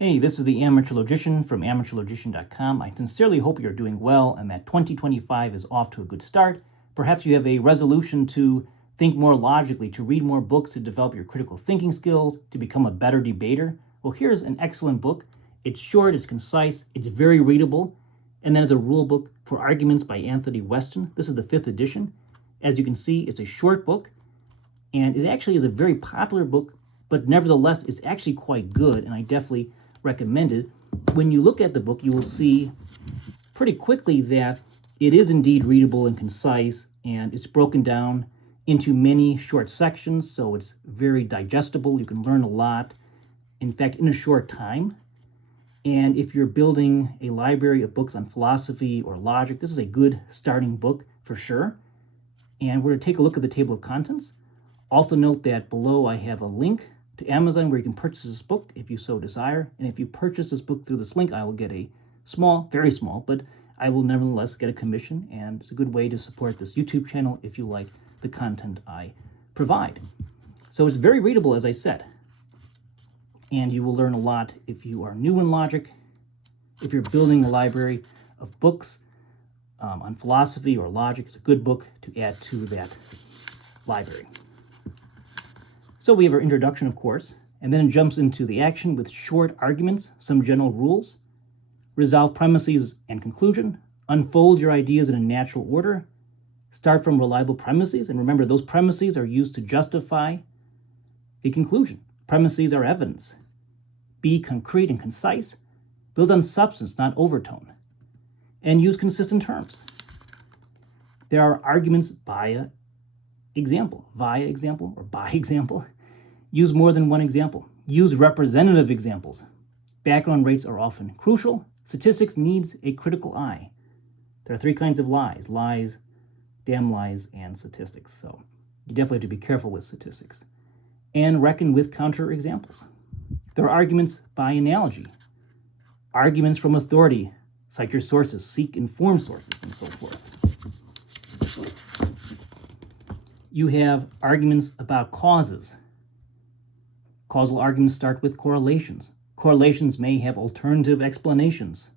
Hey, this is the Amateur Logician from amateurlogician.com. I sincerely hope you're doing well and that 2025 is off to a good start. Perhaps you have a resolution to think more logically, to read more books, to develop your critical thinking skills, to become a better debater. Well, here's an excellent book. It's short, it's concise, it's very readable, and then it's a rule book for arguments by Anthony Weston. This is the 5th edition. As you can see, it's a short book, and it actually is a very popular book, but nevertheless, it's actually quite good, and I definitely recommend it. When you look at the book, you will see pretty quickly that it is indeed readable and concise, and it's broken down into many short sections, so it's very digestible. You can learn a lot, in fact, in a short time. And if you're building a library of books on philosophy or logic, this is a good starting book for sure. And we're going to take a look at the table of contents. Also note that below I have a link to Amazon where you can purchase this book if you so desire. And if you purchase this book through this link, I will get a small, very small, but I will nevertheless get a commission. And it's a good way to support this YouTube channel if you like the content I provide. So it's very readable, as I said. And you will learn a lot if you are new in logic, if you're building a library of books on philosophy or logic. It's a good book to add to that library. So we have our introduction, of course, and then it jumps into the action with short arguments, some general rules, resolve premises and conclusion, unfold your ideas in a natural order, start from reliable premises, and remember those premises are used to justify the conclusion. Premises are evidence. Be concrete and concise, build on substance, not overtone, and use consistent terms. There are arguments via example, or by example. Use more than one example. Use representative examples. Background rates are often crucial. Statistics needs a critical eye. There are 3 kinds of lies: lies, damn lies, and statistics. So you definitely have to be careful with statistics. And reckon with counter-examples. There are arguments by analogy. Arguments from authority. Cite your sources. Seek informed sources, and so forth. You have arguments about causes. Causal arguments start with correlations. Correlations may have alternative explanations.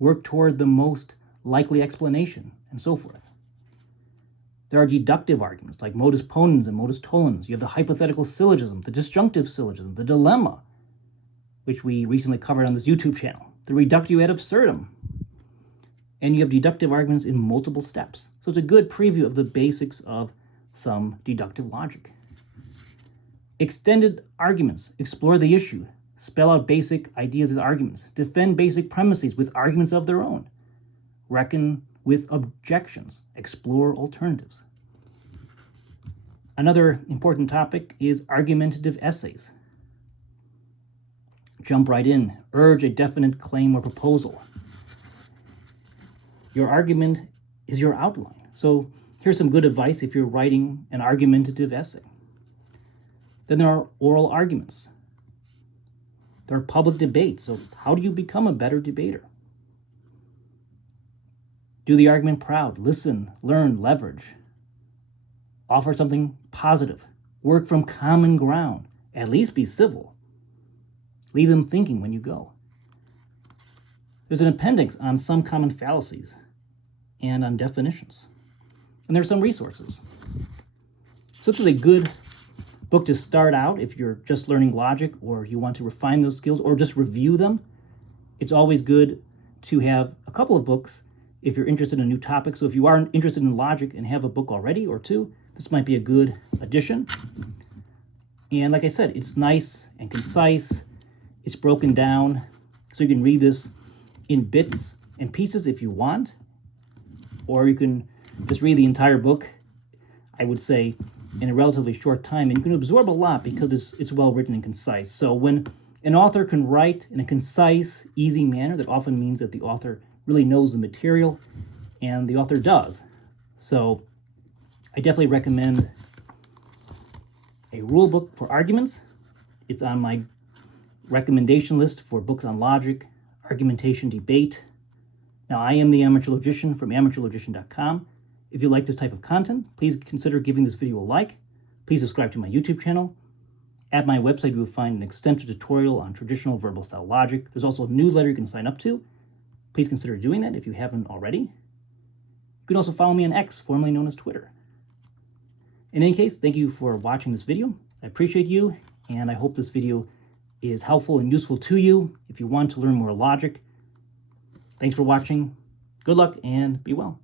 Work toward the most likely explanation, and so forth. There are deductive arguments like modus ponens and modus tollens. You have the hypothetical syllogism, the disjunctive syllogism, the dilemma, which we recently covered on this YouTube channel, the reductio ad absurdum. And you have deductive arguments in multiple steps. So it's a good preview of the basics of some deductive logic. Extended arguments explore the issue, spell out basic ideas and arguments, defend basic premises with arguments of their own, reckon with objections, explore alternatives. Another important topic is argumentative essays. Jump right in, urge a definite claim or proposal. Your argument is your outline. So here's some good advice if you're writing an argumentative essay. Then there are oral arguments. There are public debates. So how do you become a better debater? Do the argument proud. Listen, learn, leverage. Offer something positive. Work from common ground. At least be civil. Leave them thinking when you go. There's an appendix on some common fallacies and on definitions. And there's some resources. So this is a good book to start out if you're just learning logic or you want to refine those skills or just review them. It's always good to have a couple of books if you're interested in a new topic. So if you are interested in logic and have a book already or 2, this might be a good addition. And like I said, it's nice and concise. It's broken down, so you can read this in bits and pieces if you want, or you can just read the entire book, I would say, in a relatively short time, and you can absorb a lot because it's well written and concise. So when an author can write in a concise, easy manner, that often means that the author really knows the material, and the author does. So I definitely recommend a rule book for arguments. It's on my recommendation list for books on logic, argumentation, debate. Now, I am the Amateur Logician from amateurlogician.com. If you like this type of content, please consider giving this video a like. Please subscribe to my YouTube channel. At my website, you will find an extensive tutorial on traditional verbal style logic. There's also a newsletter you can sign up to. Please consider doing that if you haven't already. You can also follow me on X, formerly known as Twitter. In any case, thank you for watching this video. I appreciate you, and I hope this video is helpful and useful to you if you want to learn more logic. Thanks for watching. Good luck and be well.